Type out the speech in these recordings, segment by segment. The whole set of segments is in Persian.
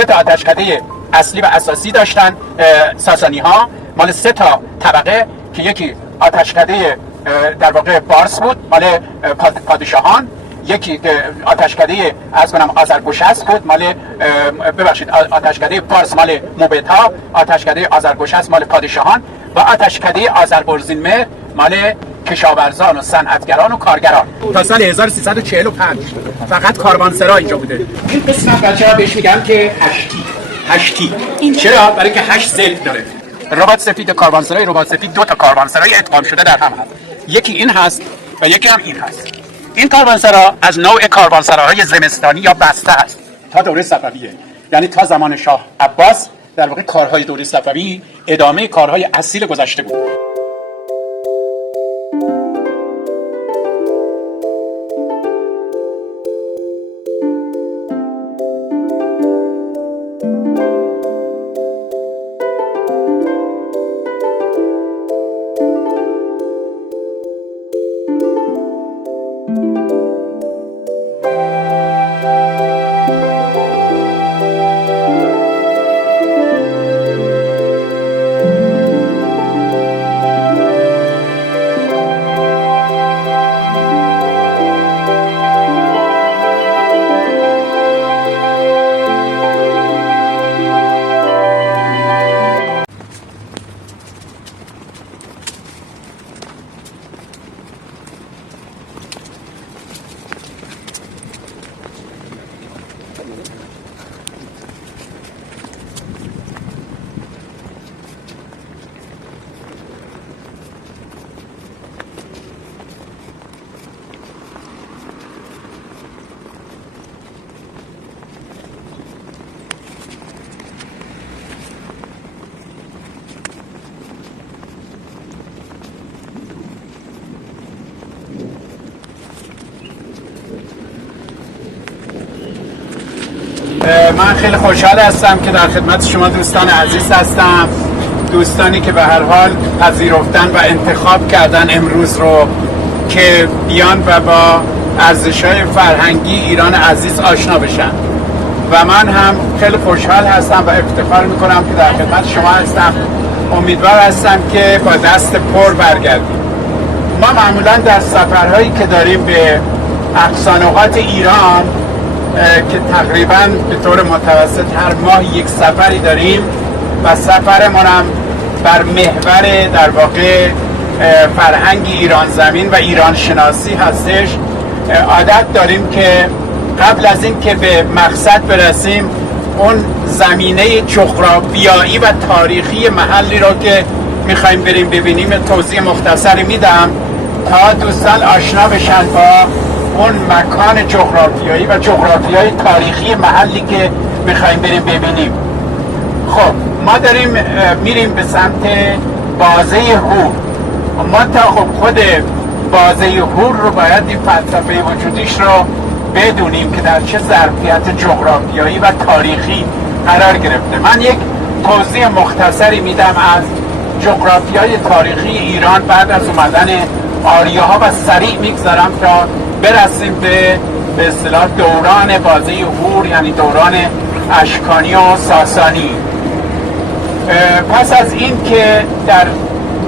3 تا آتشکده اصلی و اساسی داشتن ساسانی ها، مال 3 تا طبقه که یکی آتشکده در واقع بارس بود مال پادشاهان، یکی آتشکده از کنم آذرگوشست بود مال آتشکده فارس مال موبتا، آتشکده آذرگوشست مال پادشاهان و آتشکده آذربرزینمر مال کشاورزان و صنعتگران و کارگران. تا سال 1345 فقط کاروانسرا اینجا بوده. این قسمت بچه‌ها بهش میگن که هشتی. چرا؟ برای که 8 زلف داره. رباط سفید کاروانسرای رباط سفید 2 تا کاروانسرای ادغام شده در هم هست. یکی این هست و یکی هم این هست. این کاروانسرا از نوع کاروانسراهای زمستانی یا بسته است تا دوره صفویه، یعنی تا زمان شاه عباس در واقع کارهای دوره صفوی ادامه کارهای اصیل گذشته بود. من خیلی خوشحال هستم که در خدمت شما دوستان عزیز هستم، دوستانی که به هر حال پذیرفتن و انتخاب کردن امروز رو که بیان و با ارزش‌های فرهنگی ایران عزیز آشنا بشن و من هم خیلی خوشحال هستم و افتخار میکنم که در خدمت شما هستم. امیدوار هستم که با دست پر برگردیم. ما معمولا در سفرهایی که داریم به اقصا نقاط ایران که تقریبا به طور متوسط هر ماه یک سفری داریم و سفرمون هم بر محور در واقع فرهنگ ایران زمین و ایران شناسی هستش، عادت داریم که قبل از این که به مقصد برسیم اون زمینه جغرافیایی و تاریخی محلی رو که میخوایم بریم ببینیم توضیح مختصری میدم تا دوستان آشنا بشن با اون مکان جغرافیایی و جغرافیای تاریخی محلی که میخوایم بریم ببینیم. خب ما داریم میریم به سمت بازه هور. ما تا خب خود بازه هور رو باید این فلسفه وجودیش رو بدونیم که در چه ظرفیت جغرافیایی و تاریخی قرار گرفته. من یک توضیح مختصری میدم از جغرافیای تاریخی ایران بعد از اومدن آریاها و سریع میگذارم تا برسیم به اصطلاح دوران بازه هور، یعنی دوران اشکانی و ساسانی. پس از این که در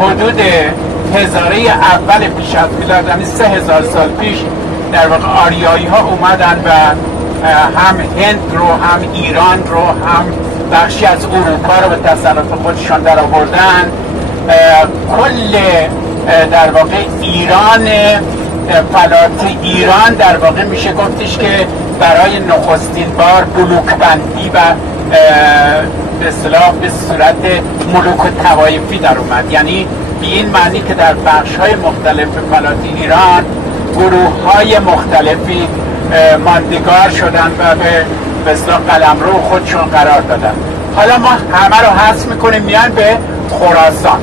حدود هزاره اول پیش از میلاد، یعنی 3000 سال پیش در واقع آریایی ها اومدن و هم هند رو هم ایران رو هم بخشی از اروپا رو به تسلط خودشان در آوردن، کل در واقع ایران فلات ایران در واقع میشه گفتش که برای نخستین بار بلوک بندی و به اصطلاح به صورت ملوک و طوایفی در اومد، یعنی به این معنی که در بخش‌های مختلف فلات ایران گروه‌های مختلفی ماندگار شدن و به اصطلاح قلمرو خودشون قرار دادن. حالا ما همه رو حذف میکنیم میان به خراسان.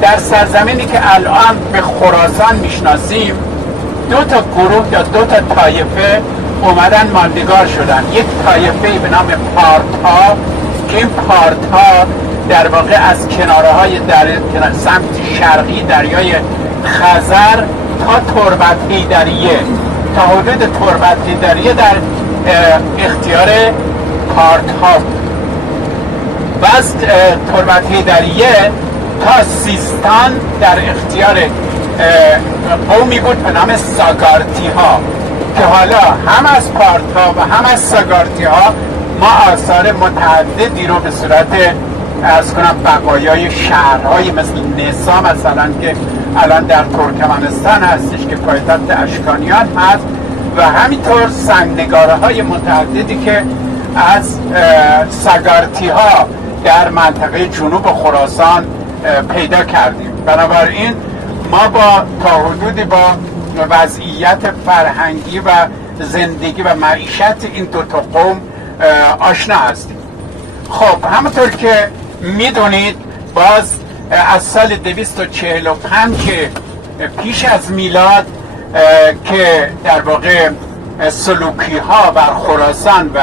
در سرزمینی که الان به خراسان میشناسیم دو تا گروه یا دو تا طایفه اومدن ماندگار شدن. یک طایفه به نام پارت‌ها که این پارت‌ها در واقع از کنارهای در سمت شرقی دریای خزر تا تربت حیدریه، تا حدود تربت حیدریه در اختیار پارت ها بود و از تربت هیدریه تا سیستان در اختیار قومی بود به نام ساگارتی ها که حالا هم از پارت ها و هم از ساگارتی ها ما آثار متعددی رو به صورت از کنم بقایای شهرهایی مثل نسا مثلا که الان در ترکمنستان هستش که پایتخت اشکانیان هست و همینطور سنگنگاره های متعددی که از ساگارتی ها در منطقه جنوب خراسان پیدا کردیم. بنابراین ما با تا حدودی با وضعیت فرهنگی و زندگی و معیشت این دو تا قوم آشنا هستیم. خب همونطور که میدونید باز از سال 245 پیش از میلاد که در واقع سلوکی ها بر خراسان و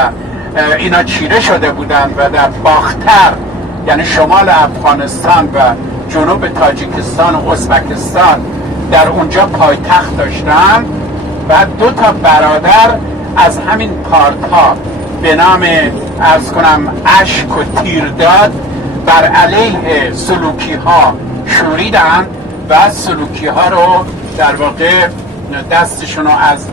اینا چیره شده بودند و در باختر یعنی شمال افغانستان و جنوب تاجیکستان و ازبکستان در اونجا پایتخت داشتن و دو تا برادر از همین پارت ها به نام عرض کنم اشک و تیرداد بر علیه سلوکی ها شوریدن و سلوکی ها رو در واقع دستشون رو از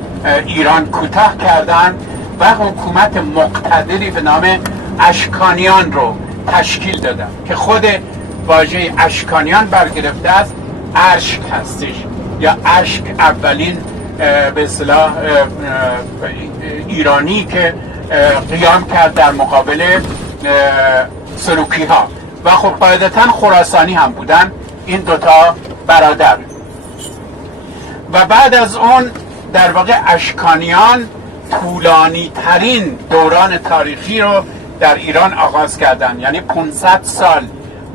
ایران کوتاه کردن و حکومت مقتدری به نام اشکانیان رو تشکیل دادن که خود واژه اشکانیان برگرفته است اشک هستش یا اشک اولین به اصطلاح ایرانی که قیام کرد در مقابل سلوکی ها و خب قاعدتا خراسانی هم بودن این دوتا برادر. و بعد از اون در واقع اشکانیان طولانی ترین دوران تاریخی رو در ایران آغاز کردن، یعنی 500 سال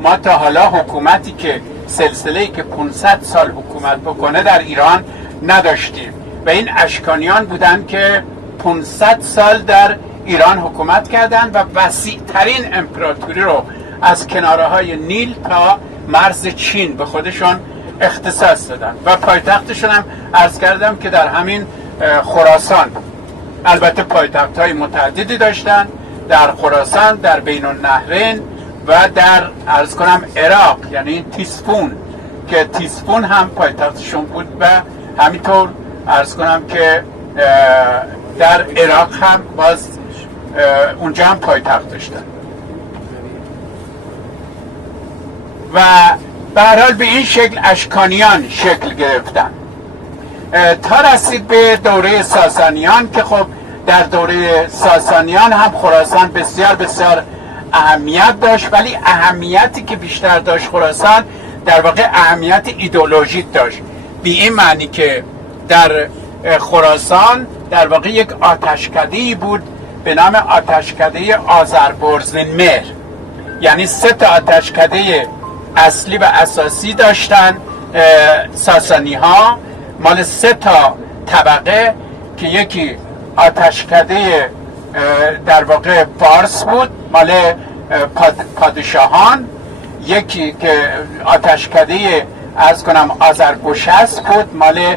ما تا حالا حکومتی که سلسله‌ای که 500 سال حکومت بکنه در ایران نداشتیم و این اشکانیان بودن که 500 سال در ایران حکومت کردن و وسیع ترین امپراتوری رو از کناره های نیل تا مرز چین به خودشون اختصاص دادن و پایتختشون هم عرض کردم که در همین خراسان. البته پایتخت های متعددی داشتن در خراسان، در بین النهرین و در عرض کنم عراق، یعنی تیسفون که تیسفون هم پایتختشون بود و همینطور عرض کنم که در عراق هم باز اونجا هم پایتخت داشتن و به هر حال به این شکل اشکانیان شکل گرفتن تا رسید به دوره ساسانیان که خب در دوره ساسانیان هم خراسان بسیار بسیار اهمیت داشت، ولی اهمیتی که بیشتر داشت خراسان در واقع اهمیت ایدئولوژیک داشت، به این معنی که در خراسان در واقع یک آتشکده‌ای بود به نام آتشکده آذربرزنمهر، یعنی 3 تا آتشکده اصلی و اساسی داشتن ساسانی ها مال 3 تا طبقه که یکی آتشکده در واقع فارس بود مال پادشاهان، یکی که آتشکده از کنم آذرگوشس بود مال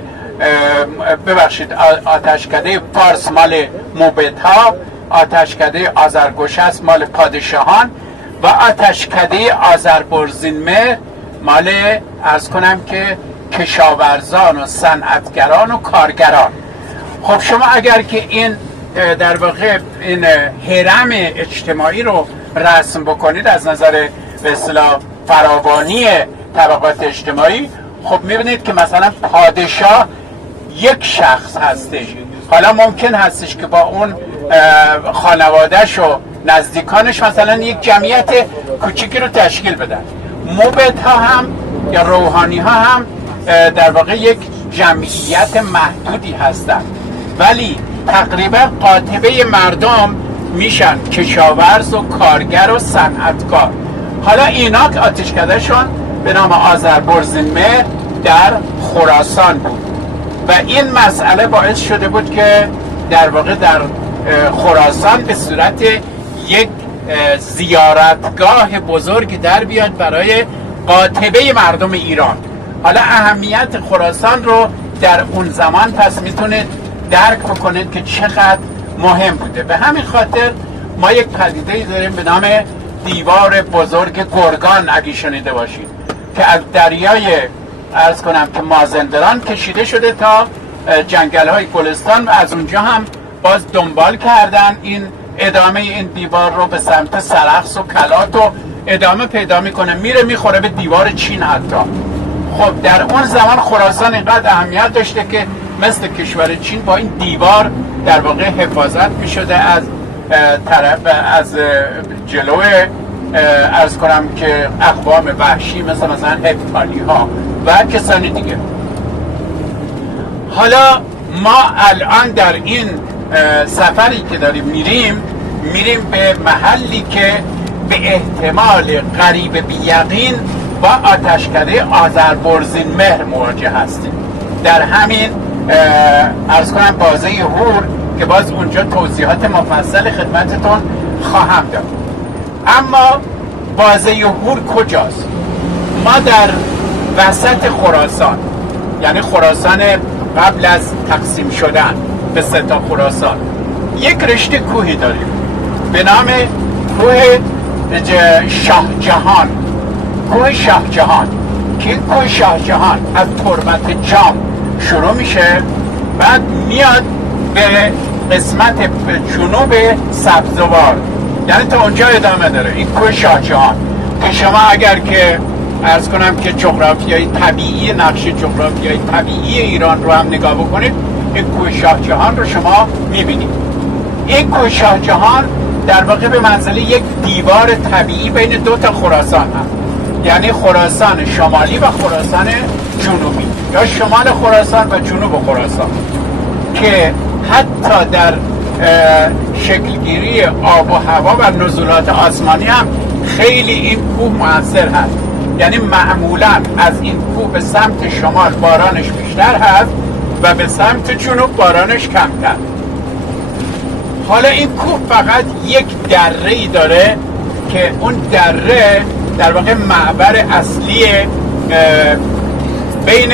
ببخشید آتشکده فارس مال موبدها، آتشکده آذرگوشس مال پادشاهان و آتشکده آذربرزنمهر مال از کنم که کشاورزان و صنعتگران و کارگران. خب شما اگر که این در واقع این هرم اجتماعی رو رسم بکنید از نظر به اصطلاح فراوانی طبقات اجتماعی، خب میبینید که مثلا پادشاه یک شخص هستش، حالا ممکن هستش که با اون خانوادهش و نزدیکانش مثلا یک جمعیت کوچیکی رو تشکیل بدن. موبدها هم یا روحانی ها هم در واقع یک جمعیت محدودی هستند، ولی تقریبا قاطبه مردم میشن کشاورز و کارگر و صنعتکار. حالا اینا که آتشکدهشون به نام آذربرزنمهر در خراسان بود و این مسئله باعث شده بود که در واقع در خراسان به صورت یک زیارتگاه بزرگ در بیاد برای قاطبه مردم ایران. حالا اهمیت خراسان رو در اون زمان پس میتونید درک بکنید که چقدر مهم بوده. به همین خاطر ما یک پدیده داریم به نام دیوار بزرگ گرگان، اگه شنیده باشید، که از دریای عرض کنم که مازندران کشیده شده تا جنگل های گلستان و از اونجا هم باز دنبال کردن این ادامه این دیوار رو به سمت سرخس و کلات و ادامه پیدا میکنه، میره میخوره به دیوار چین حتی. خب در اون زمان خراسان اینقدر اهمیت داشته که مثل کشور چین با این دیوار در واقع حفاظت میشده از طرف از جلوی عرض کنم که اقوام وحشی مثلا هپتالی ها و کسانی دیگه. حالا ما الان در این سفری که داریم میریم به محلی که به احتمال قریب بی‌یقین با آتشکده آذربرزین مهر مواجه هستیم، در همین عرض کنم بازه هور که باز اونجا توضیحات مفصل خدمتتون خواهم داد. اما بازه هور کجاست؟ ما در وسط خراسان، یعنی خراسان قبل از تقسیم شدن به 3 تا خراسان، یک رشته کوهی داریم به نام کوه شاه جهان. کوه شاه جهان که این کوه شاه جهان از تربت جام شروع میشه، بعد میاد به قسمت جنوب سبزوار، یعنی تا اونجا ادامه داره این کوه شاه جهان که شما اگر که عرض کنم که جغرافیای طبیعی، نقش جغرافیای طبیعی ایران رو هم نگاه بکنید، این کوه شاه جهان رو شما میبینید. این کوه شاه جهان در واقع به منزله یک دیوار طبیعی بین 2 تا خراسان هست، یعنی خراسان شمالی و خراسان جنوبی، یا شمال خراسان و جنوب خراسان، که حتی در شکلگیری آب و هوا و نزولات آسمانی هم خیلی این کوه مؤثر هست. یعنی معمولا از این کوه به سمت شمال بارانش بیشتر هست و به سمت جنوب بارانش کمتر. حالا این کوه فقط یک دره‌ای داره که اون دره در واقع معبر اصلی بین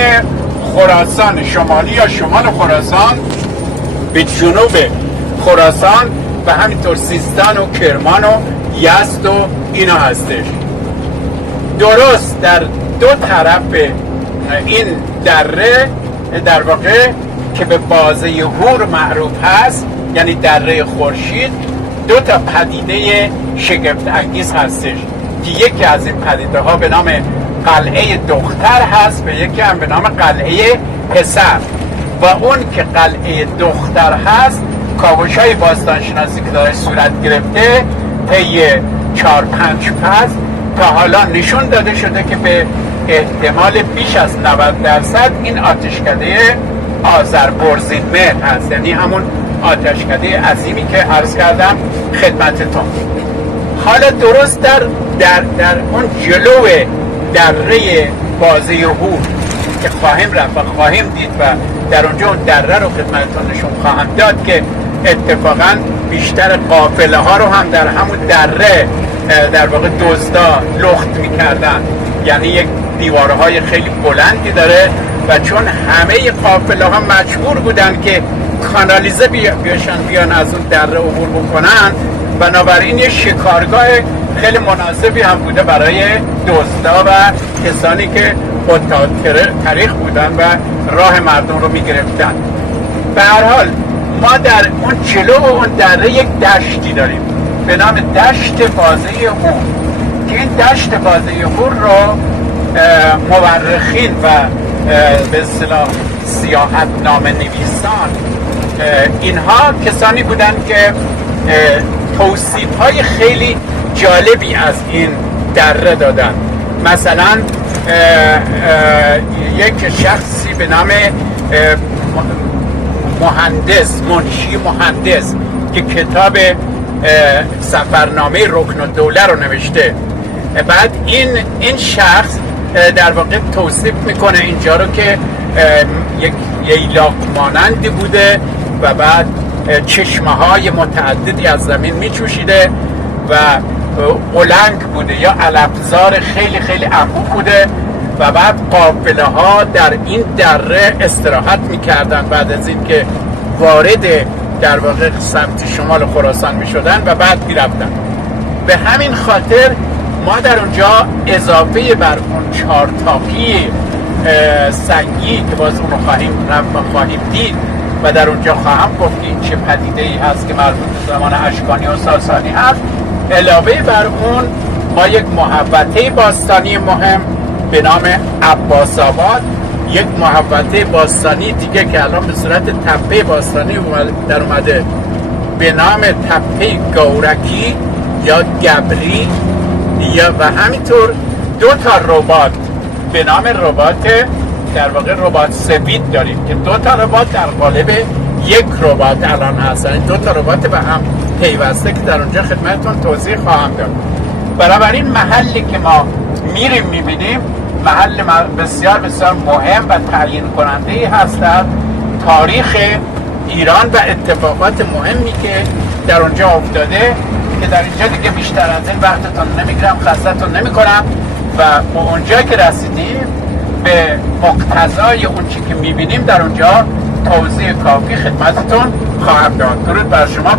خراسان شمالی یا شمال خراسان به جنوب خراسان و همینطور سیستان و کرمان و یزد و اینا هستش. درست در 2 طرف این دره در واقع که به بازه هور معروف هست، یعنی دره خورشید، 2 تا پدیده شگفت انگیز هستش که یکی از این پدیده ها به نام قلعه دختر هست و یکی هم به نام قلعه پسر. و اون که قلعه دختر هست، کاوش های باستانشناسی که داره صورت گرفته طی 4-5 فصل تا حالا نشون داده شده که به احتمال بیش از 90% این آتشکده آذربرزین مهر هست، یعنی همون آتشکده عظیمی که عرض کردم خدمتتون. حالا درست در اون جلو دره بازه هور که خواهیم رفت و خواهیم دید و در اونجا اون دره رو خدمتتون نشون خواهم داد که اتفاقا بیشتر قافله ها رو هم در همون دره در واقع دزدا لخت میکردن، یعنی یک دیوارهای خیلی بلندی داره و چون همه قافله ها مجبور بودن که کانالیزه بیان از اون دره عبور بکنن، بنابراین یه شکارگاه خیلی مناسبی هم بوده برای دزدا و کسانی که قطاع طریق بودن و راه مردم رو میگرفتن. به هر حال ما در اون جلو اون دره یک دشتی داریم به نام دشت بازه هور که این دشت بازه هور رو مورخین و به اصطلاح سیاحت نامه نویسان اینها کسانی بودن که توصیف های خیلی جالبی از این دره دادن. مثلا یک شخصی به نام منشی مهندس که کتاب سفرنامه رکن الدوله رو نوشته، بعد این شخص در واقع توصیف میکنه اینجا رو که یک ییلاق مانندی بوده و بعد چشمه های متعددی از زمین میچوشیده و اولنگ بوده یا علفزار خیلی خیلی انبوه بوده و بعد قافله ها در این دره استراحت میکردن بعد از این که وارد در واقع سمت شمال خراسان می شدن و بعد می رفتن. به همین خاطر ما در اونجا اضافه بر اون 4 تاقی سنگی که باز اونو خواهیم رفت و خواهیم دید و در اونجا خواهم گفت این چه پدیده ای هست که مربوط به زمان اشکانی و ساسانی هست. علاوه بر اون ما یک محوطه باستانی مهم به نام عباس آباد، یک محوطه باستانی دیگه که الان به صورت تپه باستانی در اومده به نام تپه گورکی یا گبری، و همینطور 2 تا رباط به نام رباط در واقع رباط سفید داریم که 2 تا رباط در قالب یک رباط الان هستن، 2 تا رباط به هم پیوسته که در اونجا خدمتتون توضیح خواهم داد. بنابراین محلی که ما میریم میبینیم محل بسیار بسیار مهم و تعیین کننده ای هست در تاریخ ایران و اتفاقات مهمی که در اونجا افتاده که در اینجا دیگه بیشتر از این وقتتون نمیگیرم، خستتون نمیکنم و با اونجا که رسیدیم به مقتضای اون چی که میبینیم در اونجا توضیح کافی خدمتتون خواهم داد. درود بر شما.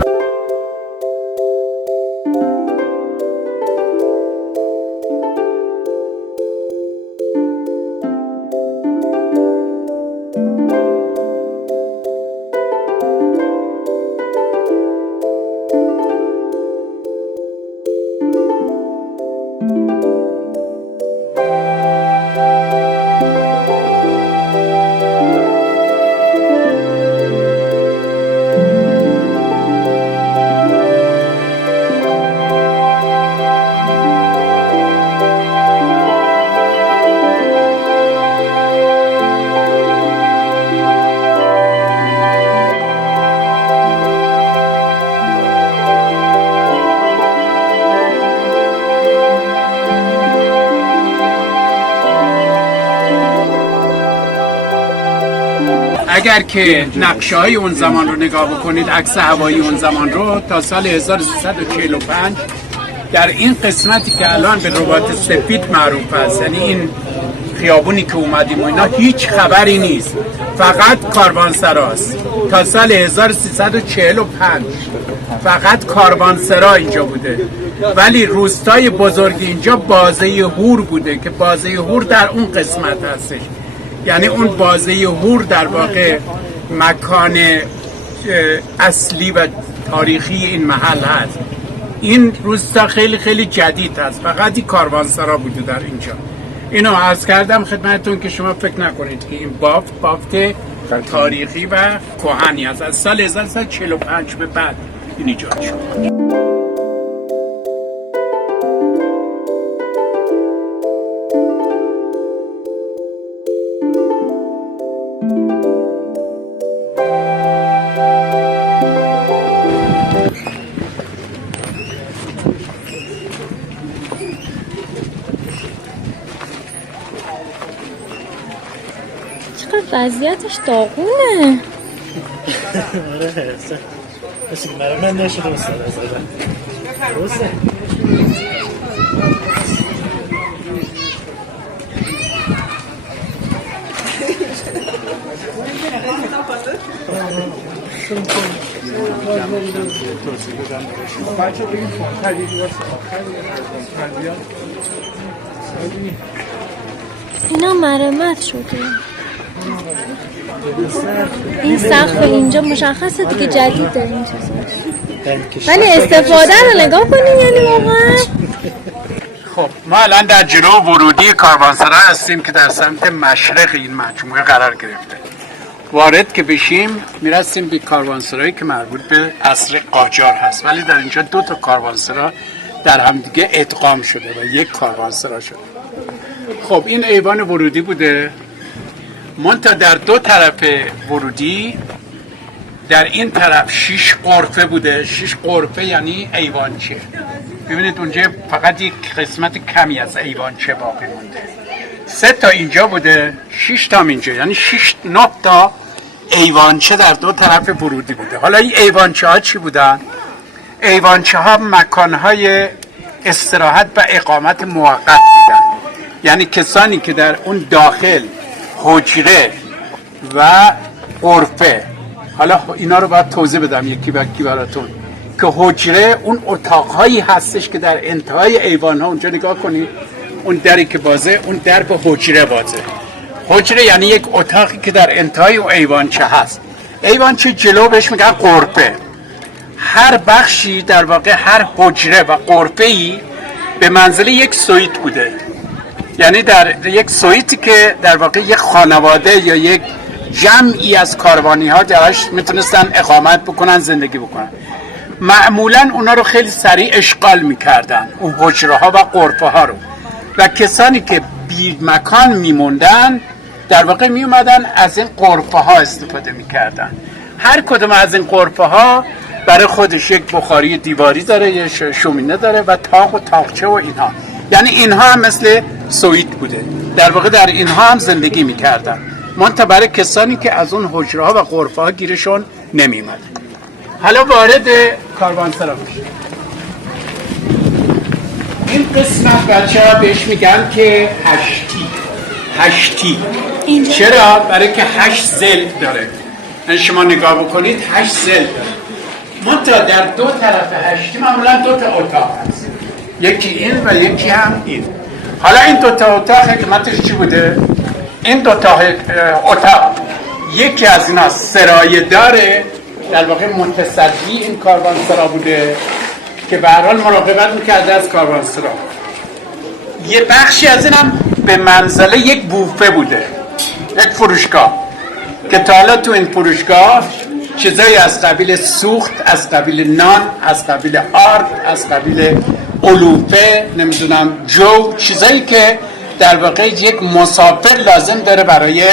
اگر که نقشه های اون زمان رو نگاه بکنید، عکس هوایی اون زمان رو، تا سال 1345 در این قسمتی که الان به رباط سفید معروف است، یعنی این خیابونی که اومدیم و اینا، هیچ خبری نیست، فقط کاروانسراست. تا سال 1345 فقط کاروانسرا اینجا بوده، ولی روستای بزرگ اینجا بازه هور بوده که بازه هور در اون قسمت هستش. یعنی اون بازه هور در واقع مکان اصلی و تاریخی این محل هست. این روستا خیلی خیلی جدید هست، فقط این کاروانسرا بوده در اینجا. اینو عرض کردم خدمتتون که شما فکر نکنید که این بافت تاریخی و کهنی است. از سال 1345 به بعد این ایجاد شد. وضعیتش داغونه. آره مثل برای من نشده استاد از درسته. اینا مرمت شده. این سقف اینجا مشخصه دیگه جدیده این چیزا، ولی استفاده رو نگاه کنیم یعنی واقعا. خب ما الان در جلو ورودی کاروانسرا هستیم که در سمت مشرق این مجموعه قرار گرفته. وارد که بشیم میرسیم به کاروانسرایی که مربوط به عصر قاجار هست، ولی در اینجا 2 تا کاروانسرا در هم دیگه ادغام شده و یک کاروانسرا شده. خب این ایوان ورودی بوده، منتها در 2 طرف ورودی، در این طرف 6 غرفه بوده. 6 غرفه یعنی ایوانچه. ببینید اونجا فقط یک قسمت کمی از ایوانچه باقی مونده. 3 تا اینجا بوده، 6 تا اینجا، یعنی 9 تا ایوانچه در 2 طرف ورودی بوده. حالا این ایوانچه ها چی بودن؟ ایوانچه ها مکان های استراحت و اقامت موقت بودن، یعنی کسانی که در اون داخل حجره و غرفه حالا اینا رو باید توضیح بدم یکی یکی براتون که حجره اون اتاقهایی هستش که در انتهای ایوان ها اونجا نگاه کنید اون دری که بازه اون در به حجره بازه. حجره یعنی یک اتاقی که در انتهای اون ایوانچه هست. ایوانچه جلو بهش میگن غرفه. هر بخشی در واقع هر حجره و غرفه‌ای به منزله یک سویت بوده. یعنی در یک سویتی که در واقع یک خانواده یا یک جمعی از کاروانی ها درش میتونستن اقامت بکنن زندگی بکنن. معمولا اونا رو خیلی سریع اشغال میکردن اون حجره ها و غرفه ها رو و کسانی که بی مکان میموندن در واقع میومدن از این غرفه ها استفاده میکردن. هر کدوم از این غرفه ها برای خودش یک بخاری دیواری داره، یک شومینه داره و تاق و تاقچه و اینها. یعنی اینها هم مثل سویت بوده، در واقع در اینها هم زندگی میکردن، منتها برای کسانی که از اون حجره ها و غرفه ها گیرشون نمیمد. حالا وارد کاروانسرا میشه. این قسمت بچه ها بهش میگن که هشتی. چرا؟ برای که 8 زل داره. یعنی شما نگاه بکنید 8 زل داره. منتها در دو طرف هشتی معمولا 2 تا اتاق هست، یکی این و یکی هم این. حالا این 2 تا اتاق حکمتش چی بوده؟ این 2 تا اتاق یکی از اینا سرایه داره، در واقع متصدی این کاروانسرا بوده که به هر حال مراقبت میکرده از کاروانسرا. یه بخشی از این هم به منزله یک بوفه بوده، یک فروشگاه که تا حالا تو این فروشگاه چیزایی از قبیل سوخت، از قبیل نان، از قبیل آرد، از قبیل علوفه، نمیدونم جو، چیزایی که در واقع یک مسافر لازم داره برای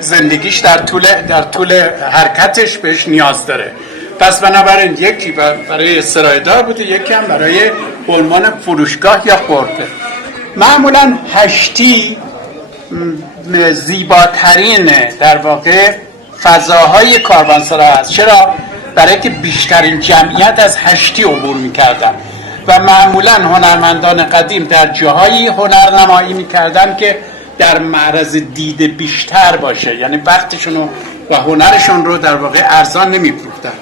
زندگیش در طول حرکتش بهش نیاز داره. پس بنابراین یکی برای سرایدار بوده، یکی هم برای عنوان فروشگاه یا غرفه. معمولا هشتی زیباترین در واقع فضاهای کاروانسرا هست. چرا؟ برای که بیشترین جمعیت از هشتی عبور میکردن و معمولا هنرمندان قدیم در جاهایی هنرنمایی میکردن که در معرض دید بیشتر باشه، یعنی وقتشون و هنرشون رو در واقع ارزان نمیفروختن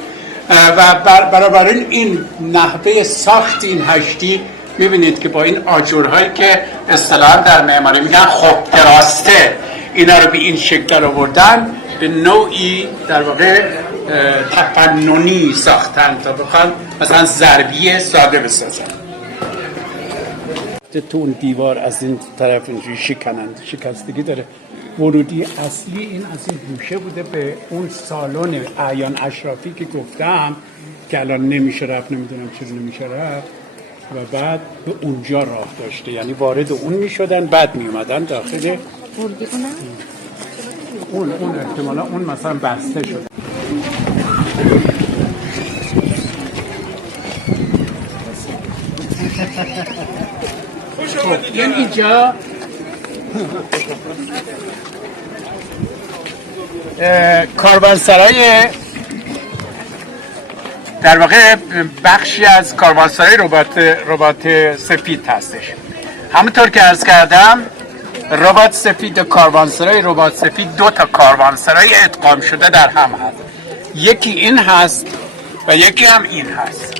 و برابر این نحوه ساخت این هشتی میبینید که با این آجرهایی که اصطلاحاً در معماری میگن خب تراسته، اینا رو به این شکل آوردن، به نوعی در واقع تفننی ساختن تا بخوان مثلا ضربیه ساده بسازن. تو اون دیوار از این طرف اینجوری شکستگی داره. ورودی اصلی این از این گوشه بوده به اون سالن اعیان اشرافی که گفتم که الان نمیشه رفت، نمیدونم چرا نمیشه رفت، و بعد به اونجا راه داشته، یعنی وارد اون میشدن بعد میومدن داخل اون احتمالا اون مثلا بسته شده. این اینجا کاروانسرای در واقع بخشی از کاروانسرای رباط سفید هستش. همونطور که عرض کردم رباط سفید و کاروانسرای رباط سفید 2 تا کاروانسرای ادغام شده در هم هست. یکی این هست و یکی هم این هست.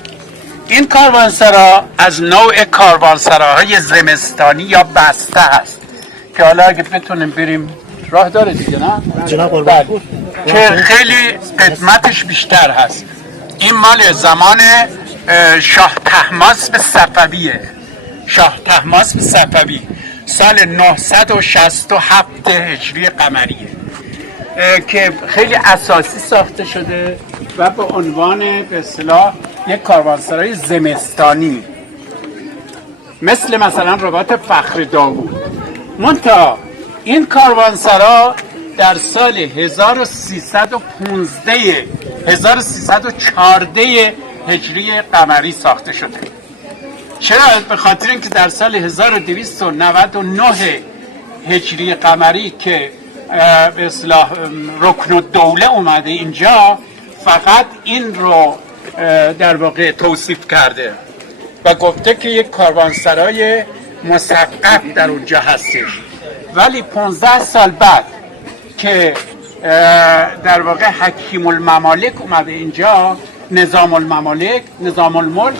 این کاروانسرا از نوع کاروانسراهای زمستانی یا بسته هست که حالا اگه بتونیم بریم راه داره دیگه، نه؟ جناب که خیلی قدمتش بیشتر هست. این مال زمان شاه طهماسب صفویه. شاه طهماسب صفوی سال 967 هجری قمریه که خیلی اساسی ساخته شده و به عنوان به اصطلاح یک کاروانسرای زمستانی مثلا رباط فخر داوود. منتها این کاروانسرا در سال 1314 هجری قمری ساخته شده. چرا؟ به خاطر اینکه در سال 1299 هجری قمری که به اصطلاح رکن الدوله اومده اینجا، فقط این رو در واقع توصیف کرده و گفته که یک کاروانسرای مسقف در اونجا هستش. ولی 15 سال بعد که در واقع حکیم الممالک اومده اینجا، نظام الممالک، نظام الملک.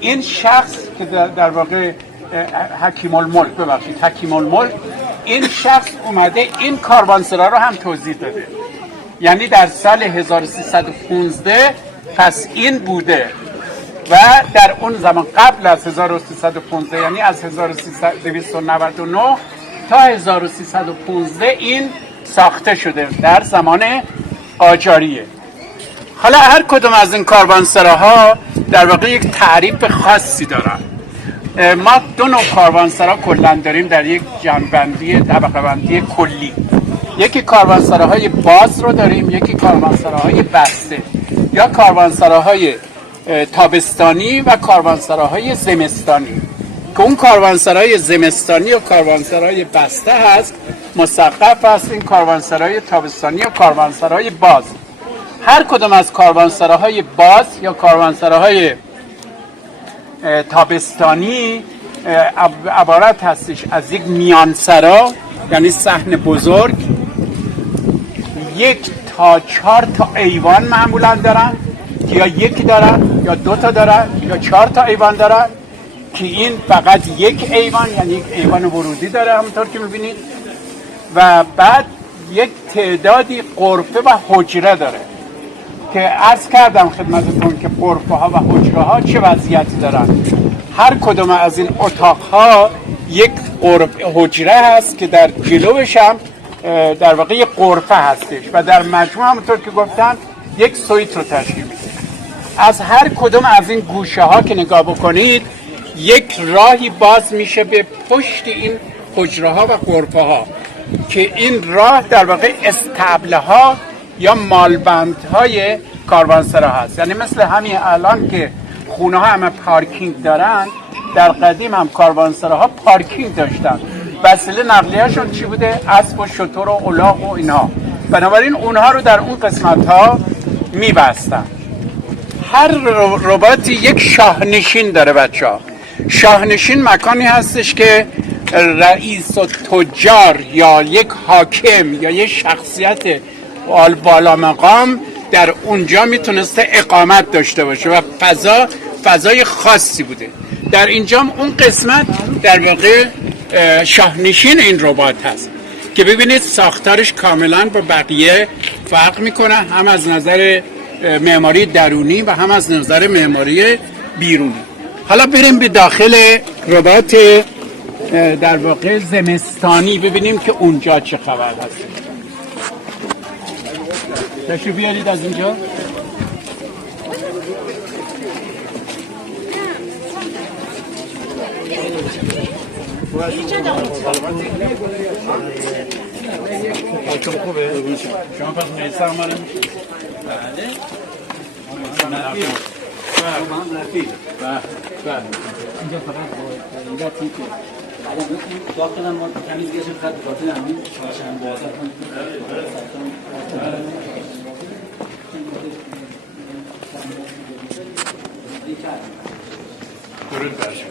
این شخص که در واقع حکیم الملک این شخص اومده این کاروانسرا رو هم توضیح داده. یعنی در سال 1315 پس این بوده و در اون زمان قبل از 1315 یعنی از 1299 تا 1315 این ساخته شده در زمان قاجاریه. حالا هر کدوم از این کاروانسراها در واقع یک تعریف خاصی دارن. ما دو نوع کاروانسرا کلا داریم در یک جنبندی طبقه بندی کلی. یکی کاروانسراهای باز رو داریم، یکی کاروانسراهای بسته یا کاروانسراهای تابستانی و کاروانسراهای زمستانی که اون کاروانسرای زمستانی و کاروانسرای بسته هست مسقف هست این کاروانسرای تابستانی و کاروانسرای باز. هر کدوم از کاروانسراهای باز یا کاروانسراهای تابستانی عبارت هستش از یک میانسرا، یعنی صحن بزرگ، 1 تا 4 تا ایوان معمولا دارن که یا یکی دارن یا 2 تا دارن یا 4 تا ایوان دارن که این فقط یک ایوان، یعنی یک ایوان ورودی داره همونطور که میبینید، و بعد یک تعدادی غرفه و حجره داره که عرض کردم خدمتتون که غرفه ها و حجره ها چه وضعیتی دارن. هر کدوم از این اتاق ها یک حجره هست که در جلوش هم در واقع یک غرفه هستش و در مجموع همونطور که گفتم یک سویت رو تشکیل میده. از هر کدوم از این گوشه ها که نگاه بکنید یک راهی باز میشه به پشت این حجره ها و غرفه ها که این راه در واقع استبله ها یا مالبند های کاروانسرا هست. یعنی مثل همین الان که خونه ها همه پارکینگ دارن، در قدیم هم کاروانسراها پارکینگ داشتن. وسیله نقلیه‌شون چی بوده؟ اسب و شتر و الاغ و اینها. بنابراین اونها رو در اون قسمت ها میبستن. هر رباطی یک شاهنشین داره بچه‌ها. شاهنشین مکانی هستش که رئیس و تجار یا یک حاکم یا یک شخصیت بالا مقام در اونجا میتونسته اقامت داشته باشه و فضای خاصی بوده. در اینجا اون قسمت در واقع شاهنشین این رباط هست که ببینید ساختارش کاملا با بقیه فرق میکنه، هم از نظر معماری درونی و هم از نظر معماری بیرونی. حالا بریم به داخل رباط در واقع زمستانی ببینیم که اونجا چه خبر هست. تشریف بیارید از اینجا. شما پس میسر آمده میشه؟ بله. اینجا فقط اینجا تیکه داخل هم تمیز گشت خط بخاطر همین چهارشنبه بازار درود بر شما.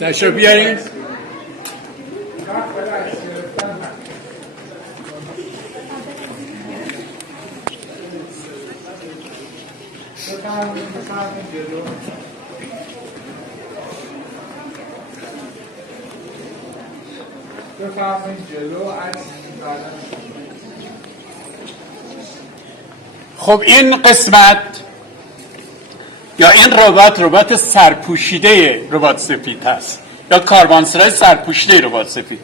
تشریف بیارید. خب این قسمت یا این رباط سرپوشیده رباط سفید هست یا کاروانسرای سرپوشیده رباط سفید.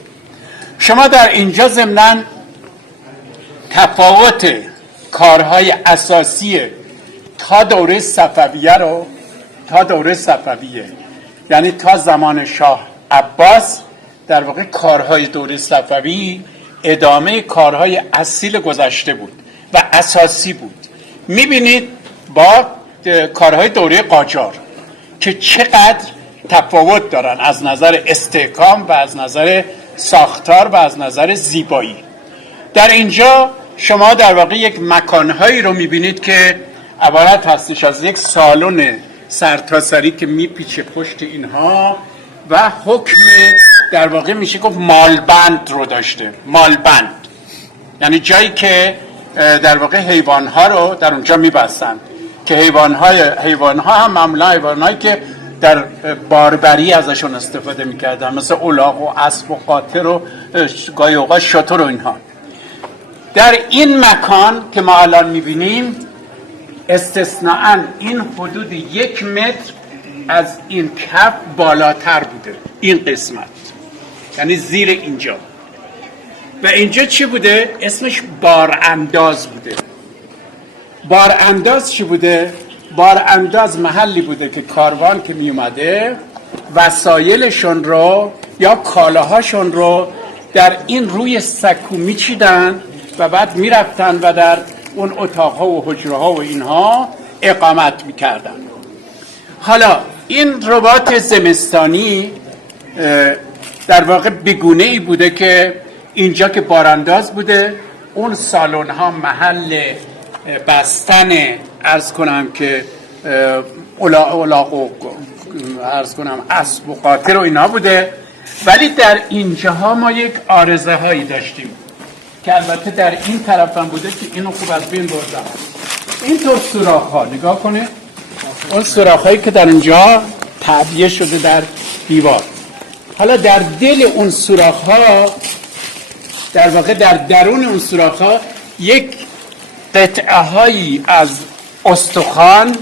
شما در اینجا ضمناً تفاوت کارهای اساسی تا دوره صفویه یعنی تا زمان شاه عباس در واقع کارهای دوره صفوی ادامه کارهای اصیل گذشته بود و اساسی بود. میبینید با کارهای دوره قاجار که چقدر تفاوت دارن از نظر استحکام و از نظر ساختار و از نظر زیبایی. در اینجا شما در واقع یک مکانهایی رو میبینید که عبارت هستش از یک سالن سرتاسری که میپیچه پشت اینها و حکم در واقع میشه گفت مالبند رو داشته. مالبند یعنی جایی که در واقع حیوانها رو در اونجا میبستن که حیوانها هم معمولا حیوانهایی که در باربری ازشون استفاده میکردن، مثل الاغ و اسب و قاطر و گاهی اوقات شتر و اینها. در این مکان که ما الان میبینیم استثناءً این حدود 1 متر از این کف بالاتر بوده، این قسمت، یعنی زیر اینجا. و اینجا چی بوده؟ اسمش بارانداز بوده. بارانداز چی بوده؟ بارانداز محلی بوده که کاروان که می اومده وسایلشون رو یا کالاهاشون رو در این روی سکو میچیدن و بعد میرفتن و در اون اتاقها و حجرها و اینها اقامت میکردن. حالا این رباط زمستانی در واقع بگونه ای بوده که اینجا که بارانداز بوده، اون سالن ها محل بستن عرض کنم که الاغ و عرض کنم اسب و قاطر و اینا بوده. ولی در اینجاها ما یک عارضه هایی داشتیم که البته در این طرف هم بوده که اینو خوب از بین بردم. اینطور سوراخ ها نگاه کنه، اون سوراخ هایی که در اینجا تعبیه شده در دیوار. حالا در دل اون سوراخ ها، در واقع در درون اون سوراخ ها یک قطعه هایی از استخوان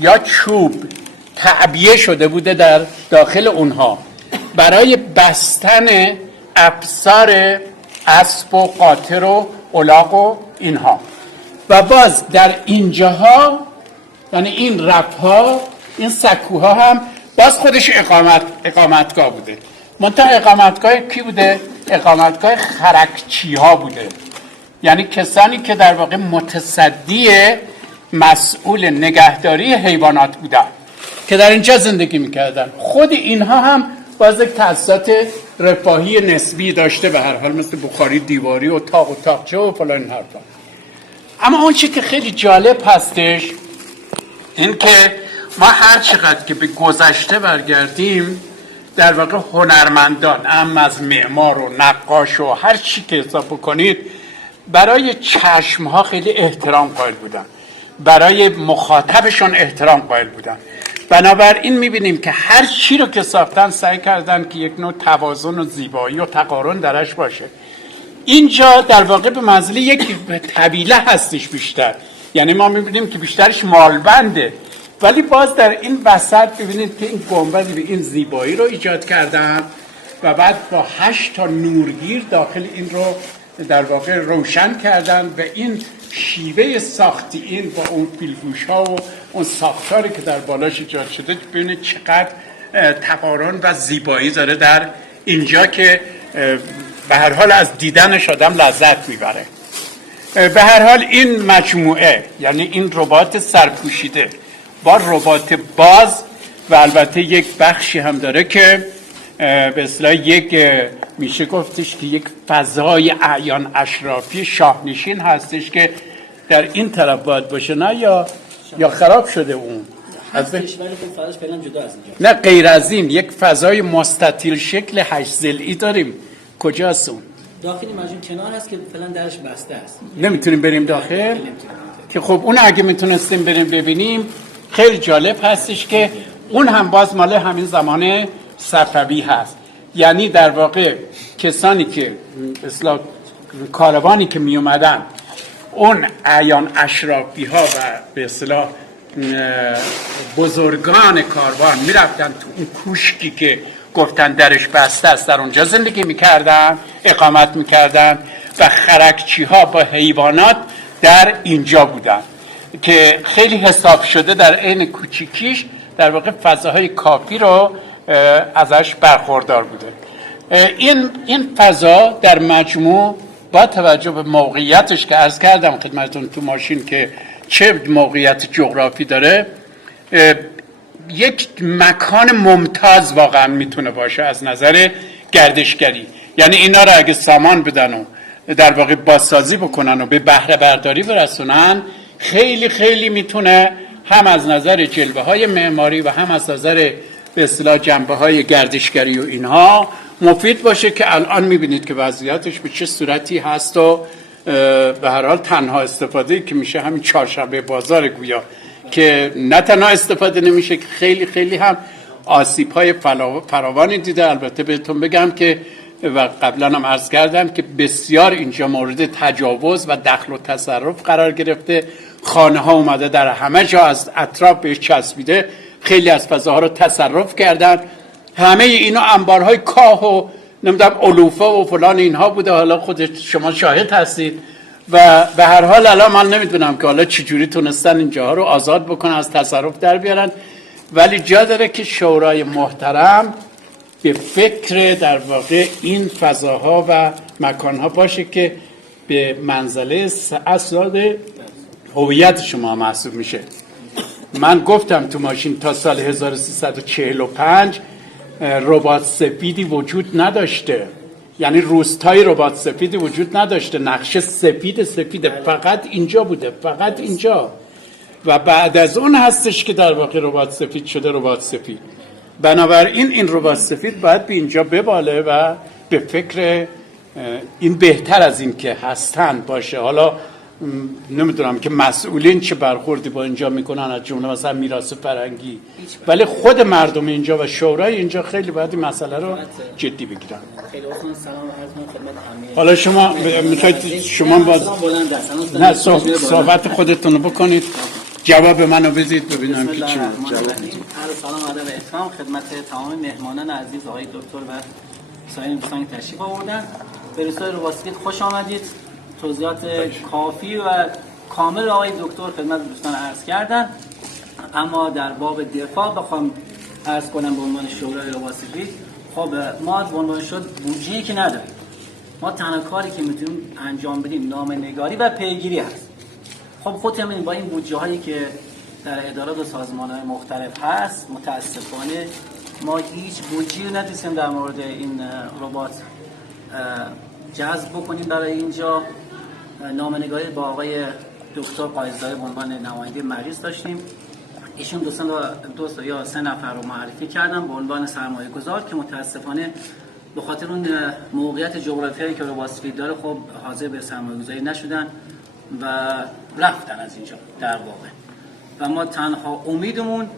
یا چوب تعبیه شده بوده در داخل اونها برای بستن افسار اسب و قاطر و الاغ و اینها. و باز در اینجاها، یعنی این رفها، این سکوها هم باز خودش اقامتگاه بوده. منتها اقامتگاه کی بوده؟ اقامتگاه خرکچی ها بوده، یعنی کسانی که در واقع متصدی مسئول نگهداری حیوانات بودن که در اینجا زندگی میکردن. خود اینها هم باز یک تأسیسات رفاهی نسبی داشته به هر حال، مثل بخاری دیواری و تاق و تاقچه و فلان این حرفا. اما اون چی که خیلی جالب هستش این که ما هر چقدر که به گذشته برگردیم، در واقع هنرمندان هم از معمار و نقاش و هر چی که حساب بکنید برای چشم ها خیلی احترام قائل بودن، برای مخاطبشون احترام قائل بودن. بنابراین میبینیم که هر چی رو که ساختن سعی کردن که یک نوع توازن و زیبایی و تقارن درش باشه. اینجا در واقع به منزله یک طویله هستش بیشتر، یعنی ما میبینیم که بیشترش مالبنده، ولی باز در این وسط ببینید که این گنبد به این زیبایی رو ایجاد کردن و بعد با 8 تا نورگیر داخل این رو در واقع روشن کردن و این شیوه ساختی این با اون فیلگوش ها و اون ساختاری که در بالاش ایجاد شده، ببینید چقدر تقارن و زیبایی داره در اینجا که به هر حال از دیدنش آدم لذت میبره. به هر حال این مجموعه، یعنی این رباط سرپوشیده با رباط باز و البته یک بخشی هم داره که به اصطلاح یک میشه گفتش که یک فضای اعیان اشرافی شاهنشین هستش که در این طرف باید باشه، نه یا خراب شده اون هستش ولی خب فضاش فعلا جدا از اینجا. نه غیر از این یک فضای مستطیل شکل 8 ضلعی داریم. کجاست اون؟ داخلی مجموع کنار هست که فعلا درش بسته است. نمیتونیم بریم داخل؟ که خب اون اگه میتونستیم بریم ببینیم خیلی جالب هستش که اون هم باز مال همین زمان صفوی هست. یعنی در واقع کسانی که اصلا کاروانی که می اومدن، اون اعیان اشرافی ها و به اصطلاح بزرگان کاروان می رفتن تو اون کوشکی که گفتن درش بسته است، در اونجا زندگی میکردن، اقامت میکردن و خرکچی ها با حیوانات در اینجا بودن که خیلی حساب شده در عین کوچیکیش در واقع فضاهای کافی رو ازش برخوردار بوده. این فضا در مجموع با توجه به موقعیتش که عرض کردم خدمتتون تو ماشین که چه موقعیت جغرافی داره، یک مکان ممتاز واقعا میتونه باشه از نظر گردشگری. یعنی اینا رو اگه سامان بدن و در واقع بازسازی بکنن و به بهره برداری برسونن، خیلی خیلی میتونه هم از نظر جلوه های معماری و هم از نظر به اصطلاح جنبه های گردشگری و اینها مفید باشه که الان میبینید که وضعیتش به چه صورتی هست و به هر حال تنها استفاده که میشه همین چهارشنبه بازار گویا که نه تنها استفاده نمیشه که خیلی خیلی هم آسیب های فراوانی دیده. البته بهتون بگم که و قبلا هم عرض کردم که بسیار اینجا مورد تجاوز و دخل و تصرف قرار گرفته، خانه ها اومده در همه جا از اطراف بهش چسبیده، خیلی از فضاها رو تصرف کردن. همه اینا انبارهای کاه و نمیدونم علوفه و فلان اینها بوده، حالا خود شما شاهد هستید و به هر حال الان من نمیدونم که حالا چجوری تونستن اینجاها رو آزاد بکنن، از تصرف در بیارن، ولی جا داره که شورای محترم به فکر در واقع این فضاها و مکانها باشه که به منزله اساس هویت شما محسوب میشه. من گفتم تو ماشین تا سال 1345 ربات سفیدی وجود نداشته، یعنی روستای ربات سفیدی وجود نداشته، نقشه سفید فقط اینجا بوده، فقط اینجا، و بعد از اون هستش که در واقع ربات سفید شده ربات سفید. بنابراین این ربات سفید باید به اینجا بباله و به فکر این بهتر از این که هستن باشه. حالا نمیدونم که مسئولین چه برخوردی با اینجا میکنن، از جمله مثلا میراث فرهنگی، ولی خود مردم اینجا و شورای اینجا خیلی باید این مسئله رو جدی بگیرن. خیلی سلام عرض خدمت همه. حالا شما میخواید شما باز نه صحبت خودتون رو بکنید، جواب منو بدید ببینم که چی جواب میدید. سلام ادب و احترام خدمت تمام مهمانان عزیز، آقای دکتر و سایر دوستان که تشریف آوردن. به رسالت ربات سفید خوش آمدید. توضیحات کافی و کامل آقای دکتر خدمت دوستان عرض کردن، اما در باب دفاع بخوام عرض کنم به عنوان شورای ربات سفید، خب ما به عنوان شد بودجه‌ای که نداریم. ما تنها کاری که میتونیم انجام بدیم نامه‌نگاری و پیگیری هست. خب خودتون می‌بینید با این بودجه‌هایی که در ادارات و سازمان‌های مختلف هست، متاسفانه ما هیچ بودجه‌ای نداشتیم در مورد این ربات جذب بکنیم. برای اینجا نامه‌نگاری با آقای دکتر قایزاده به عنوان نماینده مجلس داشتیم. ایشون دو یا سه نفر رو معرفی کردن به عنوان سرمایه‌گذار که متاسفانه به خاطر اون موقعیت جغرافیایی که ربات سفید داره خب حاضر به سرمایه‌گذاری نشدن و رفتن از اینجا در واقع. و ما تنها امیدمون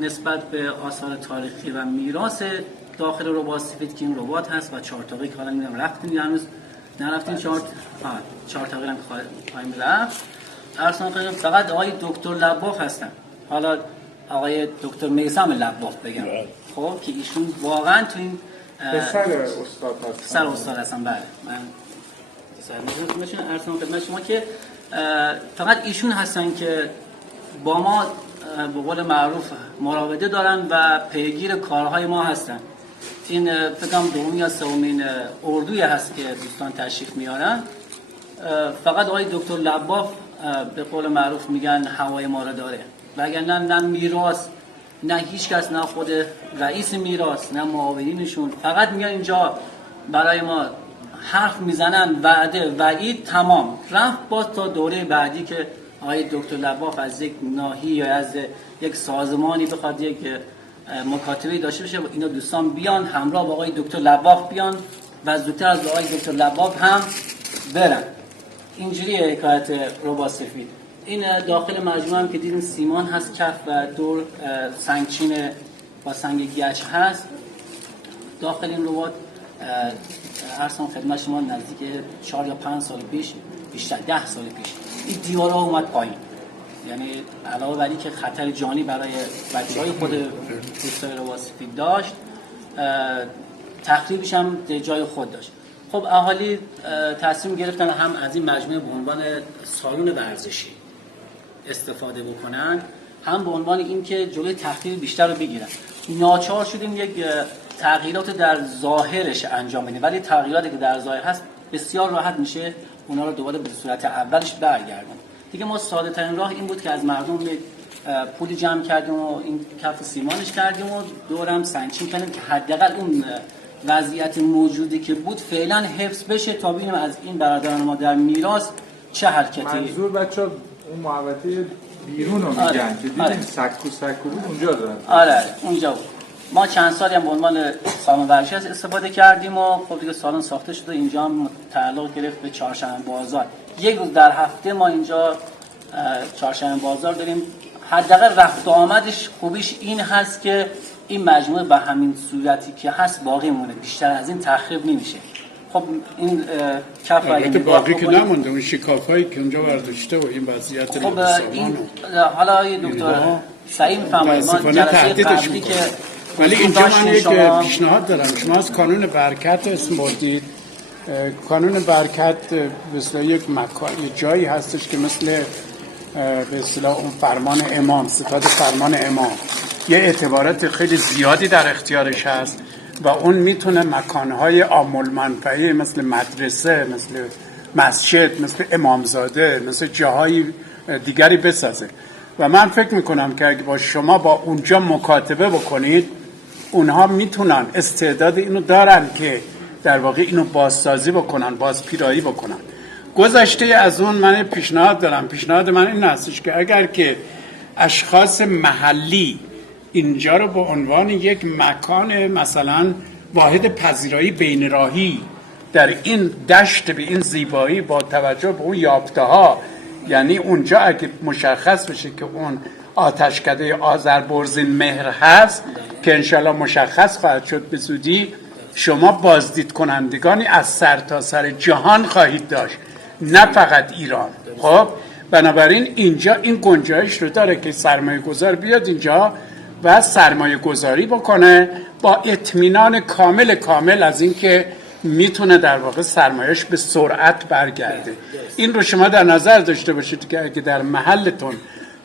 نسبت به آثار تاریخی و میراث داخل ربات سفید که این ربات هست و چهارتاقی که حالا می‌بینم رفتیم یا هنوز نرفتیم، چهارتاقی هم خواهیم رفت. ارسان خیلی فقط آقای دکتر لباف هستن، حالا آقای دکتر میثم لباف بگم خب که ایشون واقعا تو این پسر استاد هستن. بله من سرمایه‌گذارشون ارسان خدمت شما که فقط ایشون هستن که با ما به قول معروف مراوده دارن و پیگیر کارهای ما هستن. این فکرم دومی یا سومین اردوی هست که دوستان تشریف میارن. فقط آقای دکتر لباف به قول معروف میگن هوای ما رو داره، وگرنه نه میراث، نه هیچ کس، نه خود رئیس میراث، نه معاونینشون، فقط میگن اینجا برای ما حرف میزنن، وعده وعید، تمام رفت با تا دوره بعدی که آقای دکتر لباف از یک ناحیه یا از یک سازمانی بخواد یک مکاتبه داشته باشه، اینا دوستان بیان همراه با آقای دکتر لباف بیان و زودتر از آقای دکتر لباف هم برن. اینجوریه حکایت ربات سفید. این داخل مجموعه هم که دیدیم سیمان هست کف و دور سنگچین با سنگ گچ هست. داخل این ربات ارسان خدمت شما نزدیک 4 یا 5 سال پیش، بیشتر 10 سال پیش این دیوارها اومد پایین. یعنی علاوه بر اینکه خطر جانی برای بچه‌های خود دوستای ربات سفید داشت، تخریبش هم جای خود داشت. خب اهالی تصمیم گرفتن هم از این مجموعه به عنوان سالن ورزشی استفاده بکنن، هم به عنوان اینکه جلوی تخریب بیشتر رو بگیرن. ناچار شدیم یک تغییرات در ظاهرش انجام بدیم، ولی تغییراتی که در ظاهر هست بسیار راحت میشه اونا رو دوباره به صورت اولش برگردون. دیگه ما ساده ترین راه این بود که از مردم پولی جمع کردیم و این کف سیمانش کردیم و دورم سنگچین کردیم که حداقل اون وضعیت موجودی که بود فعلا حفظ بشه تا ببینیم از این برادران ما در میراث چه حرکتی. منظور بچه‌ها اون محوطه بیرون رو میگن که دیدیم سکو بود اونجا دارن. آره اونجا بود. ما چند سالی هم به عنوان سالن ورزشی استفاده کردیم و خب دیگه سالن ساخته شده، اینجا هم تعلق گرفت به چهارشنبه بازار. یک روز در هفته ما اینجا چهارشنبه بازار داریم. حداقل رفت و آمدش خوبیش این هست که این مجموعه به همین صورتی که هست باقی مونه، بیشتر از این تخریب نمیشه. خب این کف البته باقی که نمونده، اون شکافایی که اونجا برداشته و این وضعیت خب این حالا دکتر سعید میفهمید ما جلسه قبلی که ولی اینجا من یک پیشنهاد دارم. شما از قانون برکت اسم بردید. قانون برکت مثل یک مکان، یک جایی هستش که مثل به اصطلاح اون فرمان امام، صفت فرمان امام یه اعتبارات خیلی زیادی در اختیارش هست و اون میتونه مکانهای عام المنفعه مثل مدرسه، مثل مسجد، مثل امامزاده، مثل جاهای دیگری بسازه و من فکر میکنم که اگه با شما با اونجا مکاتبه بکنید، اونها میتونن استعداد اینو دارن که در واقع اینو بازسازی بکنن، بازپیرایی بکنن. گذشته از اون من پیشنهاد دارم. پیشنهاد من این هستش که اگر که اشخاص محلی اینجا رو به عنوان یک مکان مثلا واحد پذیرایی بین راهی در این دشت به این زیبایی با توجه به اون یافته ها، یعنی اونجا اگه مشخص بشه که اون آتشکده آذربرزین مهر هست که انشالله مشخص خواهد شد به زودی، شما بازدید کنندگانی از سر تا سر جهان خواهید داشت، نه فقط ایران. خب بنابراین اینجا این گنجایش رو داره که سرمایه گذار بیاد اینجا و سرمایه گذاری بکنه با اطمینان کامل از اینکه میتونه در واقع سرمایهش به سرعت برگرده. این رو شما در نظر داشته باشید که اگه در محلتون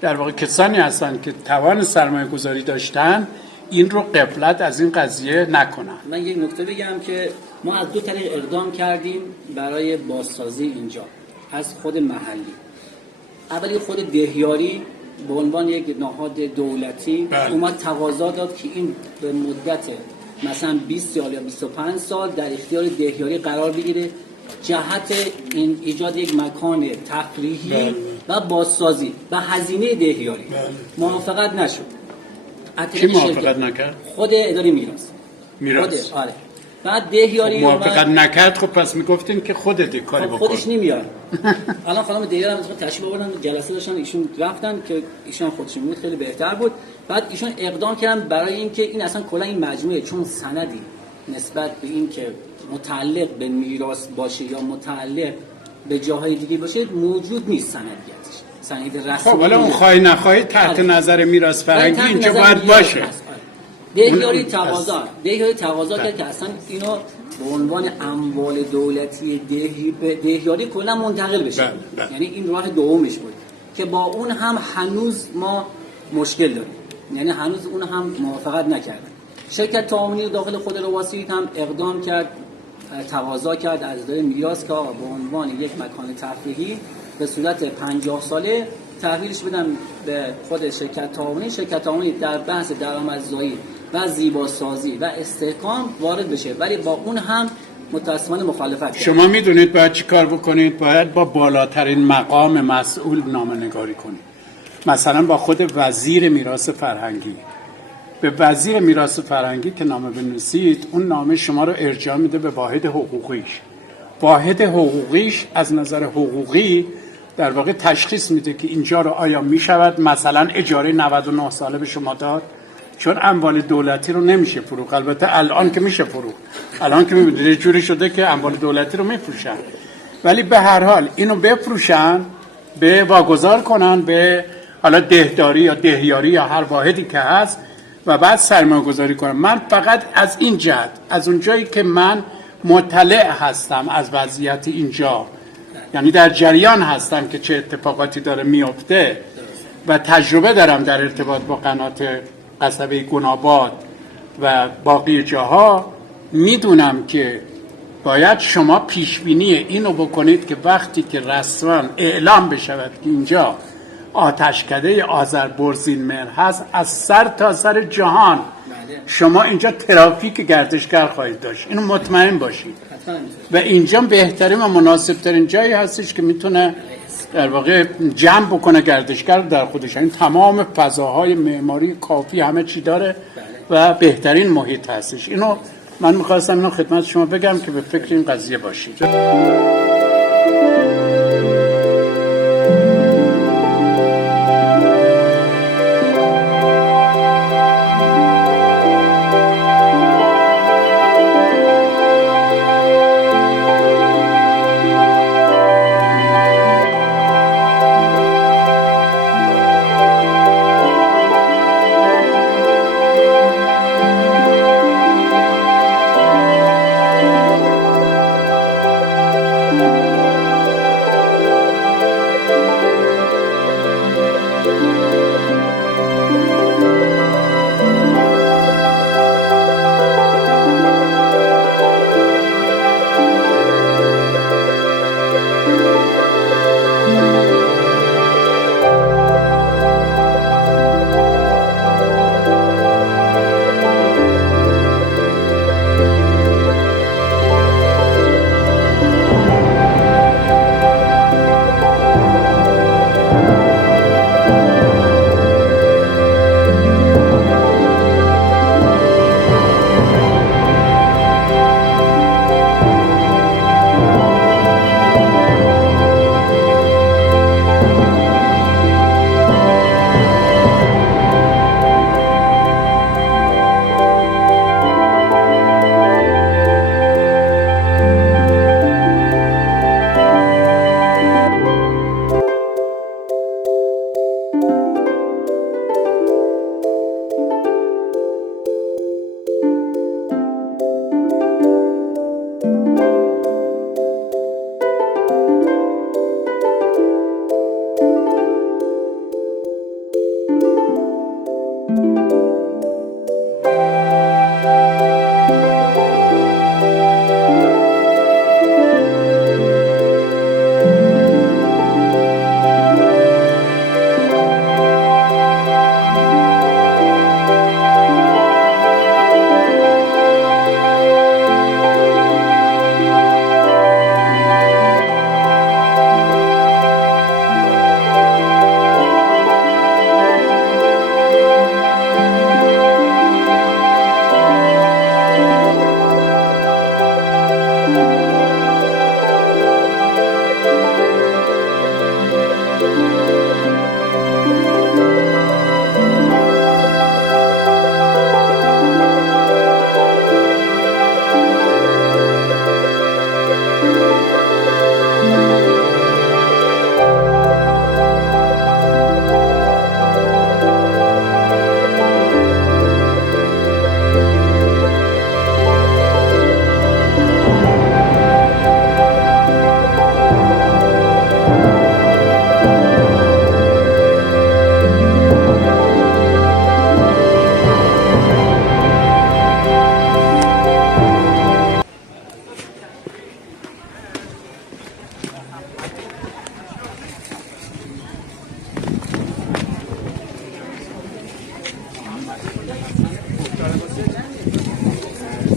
در واقع کسانی هستن که توان سرمایه گذاری داشتن، این رو غفلت از این قضیه نکنن. من یک نکته بگم که ما از دو طریق اقدام کردیم برای بازسازی اینجا از خود محلی. اولی خود دهیاری به عنوان یک نهاد دولتی اومد تقاضا داد که این به مدت مثلا 20 سال یا 25 سال در اختیار دهیاری قرار بگیره، جهت این ایجاد یک مکان تفریحی و بازسازی و هزینه دهیاری. موافقت نشد. کی موافقت نکرد؟ خود اداره میراث. آره. بعد دهیاری موافقت نکرد. خب پس میگفتین که خودت کاری بکن. خودش نمیاد. الان خانم دهیاری هم تشریف آوردن، جلسه داشتن، ایشون رفتن که ایشون خودشون بود خیلی بهتر بود. بعد ایشون اقدام کردن برای اینکه این اصلا کلا این مجموعه چون سندی نسبت به این که متعلق به میراث باشه یا متعلق به جاهای دیگه باشه موجود نیست سندیتش، سند رسمی. خب ولی اون خواهی نخواهی تحت نظر میراث فرهنگی اینجا باید باشه. دهیاری تقاضا کرد که اصلا اینو به عنوان اموال دولتی دهیاری کلا منتقل بشه. یعنی این راه دومش بود که با اون هم هنوز ما مشکل داریم، یعنی هنوز اون هم موافقت نکردن. شرکت تعاونی داخل خود رواسیت هم اقدام کرد، تقاضا کرد از اداره میراث که به عنوان یک مکان تفریحی به صورت 50 ساله تحویلش بدن به خود شرکت تعاونی. شرکت تعاونی در بحث درآمدزایی و زیباسازی و استحکام وارد بشه، ولی با اون هم متأسفانه مخالفت کرد. شما میدونید باید چی کار بکنید؟ باید با بالاترین مقام مسئول نامه‌نگاری کنید. مثلا با خود وزیر میراث فرهنگی. به وزیر میراث فرهنگی که نامه بنویسید، اون نامه شما رو ارجاع میده به واحد حقوقیش. واحد حقوقیش از نظر حقوقی در واقع تشخیص میده که اینجا رو آیا میشود مثلا اجاره 99 ساله به شما داد، چون اموال دولتی رو نمیشه فروخت. البته الان که میشه فروخت، الان که میبینید یه جوری شده که اموال دولتی رو میفروشن، ولی به هر حال اینو بفروشن، به واگذار کنن به حالا دهداری یا دهیاری یا هر واحدی که هست و بعد سرمایه گذاری کنن. من فقط از این جهت، از اون جایی که من مطلع هستم از وضعیت اینجا، یعنی در جریان هستم که چه اتفاقاتی داره میفته و تجربه دارم در ارتباط با قنات قصبه گناباد و باقی جاها، میدونم که باید شما پیشبینی اینو بکنید که وقتی که رسما اعلام بشود که اینجا آتشکده آذربرزین مهر هست، از سر تا سر جهان شما اینجا ترافیک گردشگر خواهید داشت. اینو مطمئن باشید. و اینجا بهترین و مناسبترین جایی هستش که میتونه در واقع جمع بکنه گردشگر در خودش. این تمام فضاهای معماری کافی همه چی داره و بهترین محیط هستش. اینو من میخواستم اینو خدمت شما بگم که به فکر این قضیه باشید.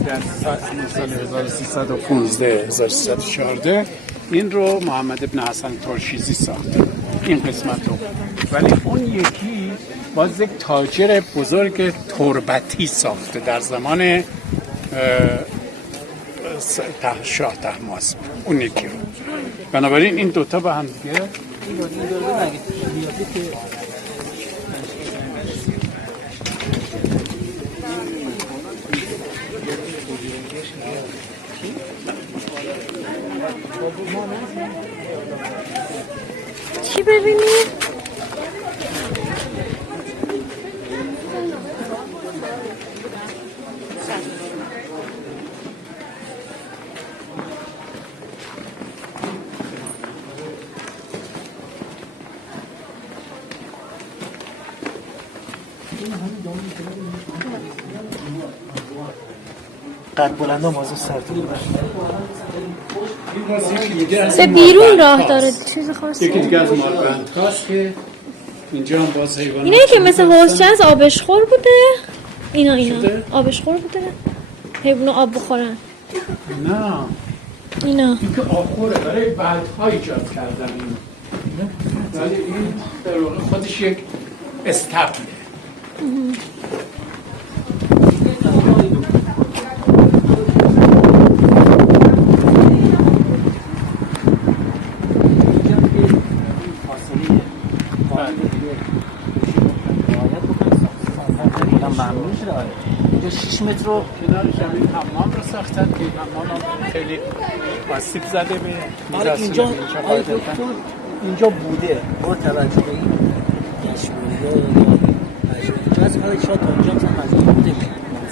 در سال 1315 1314 این رو محمد ابن حسن ترشیزی ساخته، این قسمت رو. ولی اون یکی باز یک تاجر بزرگ تربتی ساخته در زمان شاه طهماسب، اون یکی رو. بنابراین این دوتا با هم دیگه چی ببینید؟ قد بلند و مازه سرطوری به بیرون راه داره چیز خاصی. یکی دیگه از مالبند هاست که اینجا هم باز حیوانات. اینه که مثل حوضچه از آبشخور بوده. اینا آبشخور بوده. حیونا آب بخورن. نه اینا این که آبخوره برای بلدها ایجاد کردن. ولی این در واقع خودش یک استپله. اینجا 6 متر رو کنارش همین حمام رو ساختن که حمام هم خیلی آسیب زده به اینجا اینجا بوده با توجه به این گشمولی‌ها اینجا از حالا شاید اونجا مثلا مجموعه بوده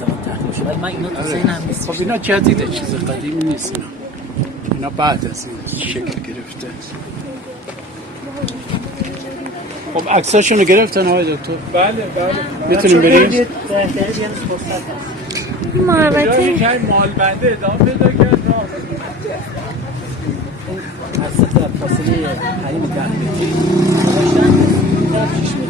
زمان تخلیه شد ولی من اینا تو ذهنم نیست. خب اینا جدیده، چیز قدیمی نیست اینا بعد از این شکل گرفته. خب عکساشون رو گرفتن آقای دکتر؟ بله میتونیم بریم؟ محبتی جایی که مال بنده ادامه پیدا کرد از در فاصله حریم 10 متری داشتن 6 متر.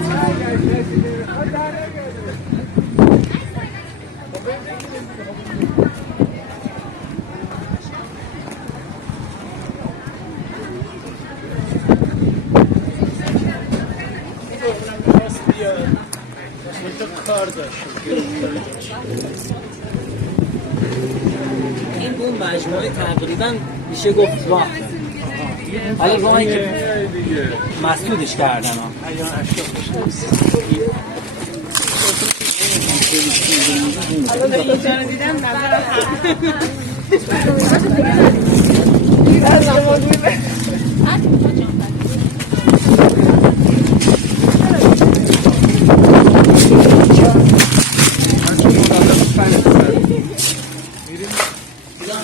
کار داشت. این اون مجموعه تقریبا میشه گفت راه حالا راهی که مسدودش کردن حالا اینجا رو دیدم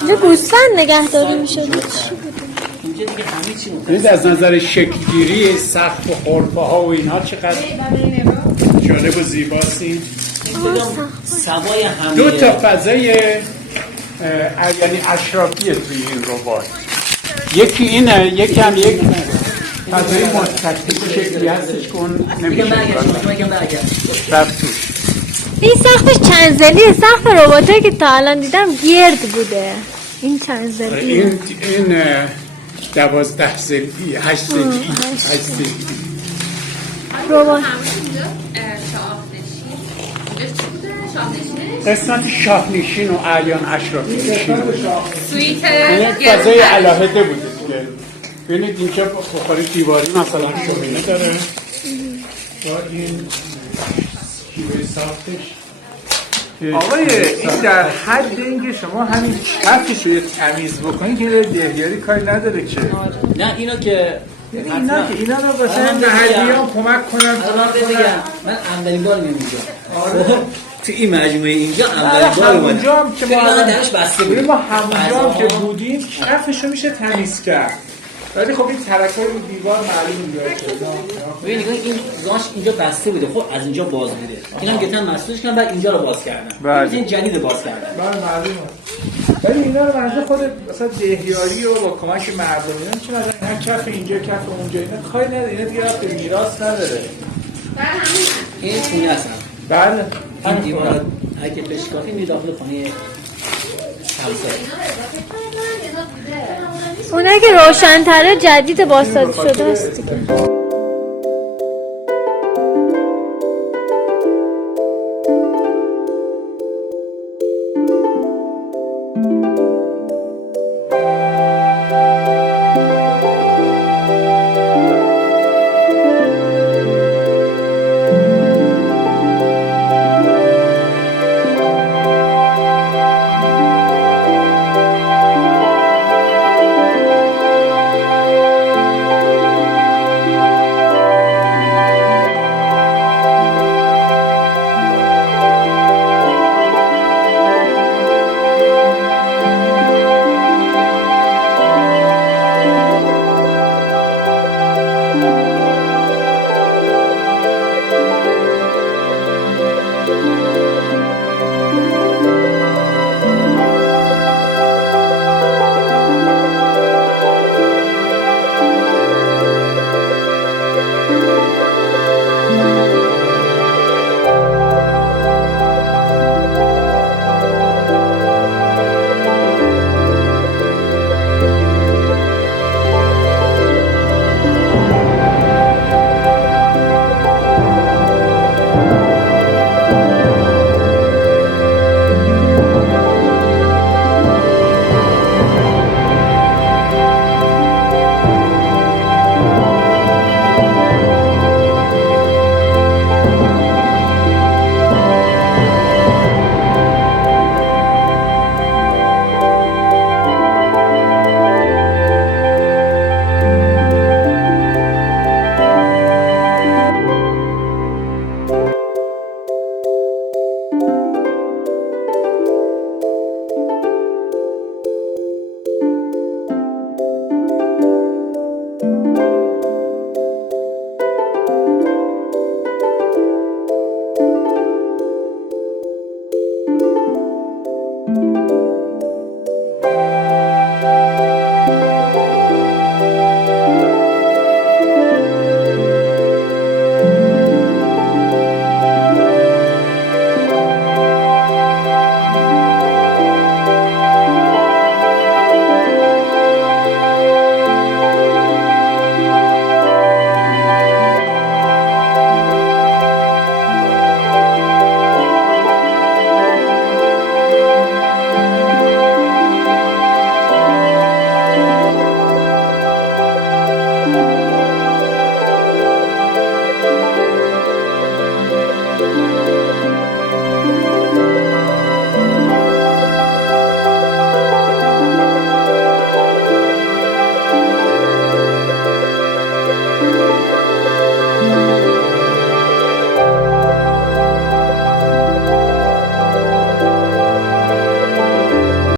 اینجا گوسفند نگهداری میشه. اینجا دیگه همه چی این از نظر شکلگیری سقف و خرفه ها و اینها چقدر جالب و زیباست. این سوای همه دو تا فضای یعنی اشرافیه توی این ربات. یکی اینه، یکی هم یک فضای مستطیل شکلی هستش که اون نمیشه رفت توش. این سقفش چند زلیه؟ سقف رباتایی که تا الان دیدم گرد بوده. این چند زلیه؟ این 12 زلی 8 زلی 8 زلی ربات قسمت شاهنشین و اعیان اشرافی نشین سویت این فضای علاهده بوده دیگه. ببینید اینجا بخوری دیواری مثلا شومینه داره و این شیوه ساختش. آقای این در حد اینکه شما همین کفش رو تمیز بکنید که دهیاری کاری نداره که نه اینو که یعنی اینا رو واسه محلیان کمک کنن من اولین بار میام اینجا تو این مجموعه اینجا اولین بار اومدم همونجا هم که ما درش بسته بود ما همونجا هم که بودیم کفش رو میشه تمیز کرد ولی خب این ترکای رو دیوار معلوم میاد. ببین نگاه این گاش اینجا بسته بوده خب از اینجا باز بوده اینم گفتن مسئولش کردن بعد اینجا رو باز کردن بله. این جدید باز کردن بله معلومه ولی اینا رو منظور خود مثلا دهیاری و با کمک مردم اینا چه مثلا هر کف اینجا کف اونجا اینا کاری نداره اینا دیگه به میراث نداره این خونه هستن بله این دیوار اگه بشکافی می داخل خونه همسایه اونایی که روشن‌تره جدید بازسازی شده است دیگه.